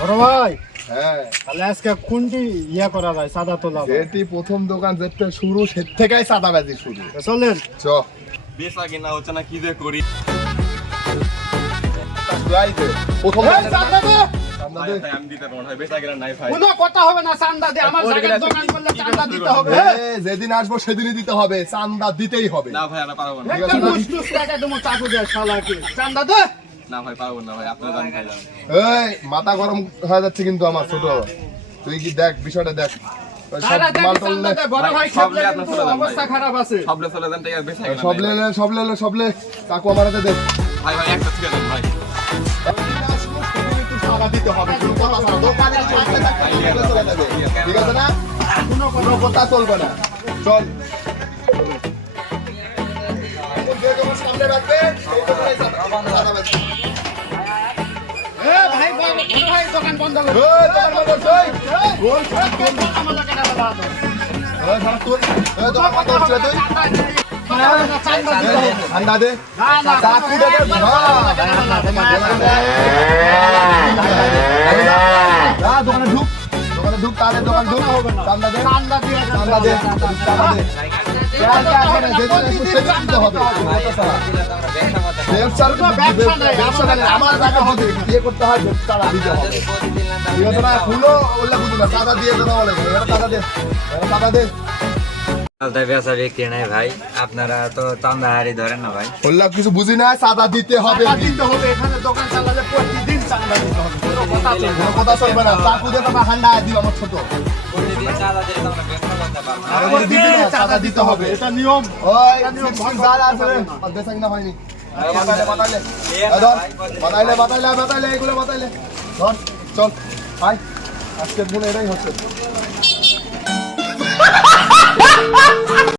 বড় ভাই হ্যাঁ তাহলে আজকে কোনটি ইয়া করা যায় সাদা তোলা এটি প্রথম দোকান যেটা শুরু সে থেকেই সাদাবাজি শুরু। চলেন চ বেচা কিনা হচ্ছে না, কি যে করি। রাইতে প্রথম এই চান্দা দে চান্দা ভাই, দে। ভাই, আমি দিতে পারবো না, ভাই, বেচা কিনা নাই ভাই। কোনো কথা হবে না চান্দা দে আমার জায়গায় দোকান করলে চান্দা দিতে হবে যেদিন আসবো সেদিনই দিতে হবে, চান্দা দিতেই হবে। না ভাই, আমরা পারবো না। একটা মুসলুস টাকা তুমি চাকু দে শালাকে চান্দা দে না ভাই, পারবো না ভাই, আপনার দাম খাইলাম। এই মাথা গরম হয়ে যাচ্ছে কিন্তু আমার ছোট, তুই কি দেখ বিষয়টা দেখ। ওই সব দাদা মাল দেখি টল চান্দা নে। দে বড় ভাই সব খেপলে নিয়ে আপনার কিন্তু চলে যান, অবস্থা ভাই। খারাপ আছে সবলে চলে যান, ঠিক আছে, বেচা কিনা সব নাই, লে ভাই। লে সব লে লে সব লে চাকু আমার হাতে দে। ভাই ভাই, একটা ছেড়ে দেন ভাই। টাকা দিতে হবে, কোনো কথা না। দোকানে চলবে না, চলে যাবে। ঠিক আছে না? কোনো কথা চলবে না। চল। যে তোমার সামনে রাখবে, সেই দোকানে সাদাবাজি। এ ভাই বড় ভাই দোকান বন্ধ কর এই, দোকান বন্ধ করছে, এই। গোল ফেট করে আমার টাকা দাও এই, ধর তুই। এই, দোকান বন্ধ করছে তুই। চান্দা দিতে হবে ঠান্ডা দে। না না চাকু দে, যা, দোকানে ঢুক। দোকানে ঢুক, তাহলে দোকান ঢুক। চান্দা দে। চান্দা দিয়ে চান্দা দে। চান্দা দে। যেদিন আসবো সেদিন দিতে হবে। ব্যবসার ব্যবসা নাই, ব্যবসা নাই, আমার টাকা হবে। ইয়ে করতে হয়, টাকা দিতে হবে। ঠিক আছে না? খুলো, ওগুলা বুঝো না। চাঁদা দিয়ে দেওয়া বলে। এবার চাঁদা দে। এবার চাঁদা দে। বেচা বিক্রি নাই ভাই, আপনারা তো চান্দা হারি ধরেন না ভাই। ওগুলা কিছু বুঝি না, চাঁদা দিতে হবে। টাকা দিতে হবে এখানে দোকান চালালে প্রতিদিন চান্দা দিতে হবে কোনো কথা চলবে না। কোনো কথা চলবে না। চাকু দিয়ে তোমার ঠান্ডা দিও আমার ছোট। প্রতিদিন চাঁদা দিয়ে তো আমরা ব্যবসা করতে পারবো না। আরে বলে দিবি না, চাঁদা দিতে হবে। এটা নিয়ম ওই সিক্স যারা আছে রে, আর বেচাং না হয়নি। বাতাইলে বাতাইলে ধর, বাতাইলে বাতাইলে বাতাইলে এগুলো বাতাইলে ধর, চল আয়। আজকের গুণ এটাই হচ্ছে।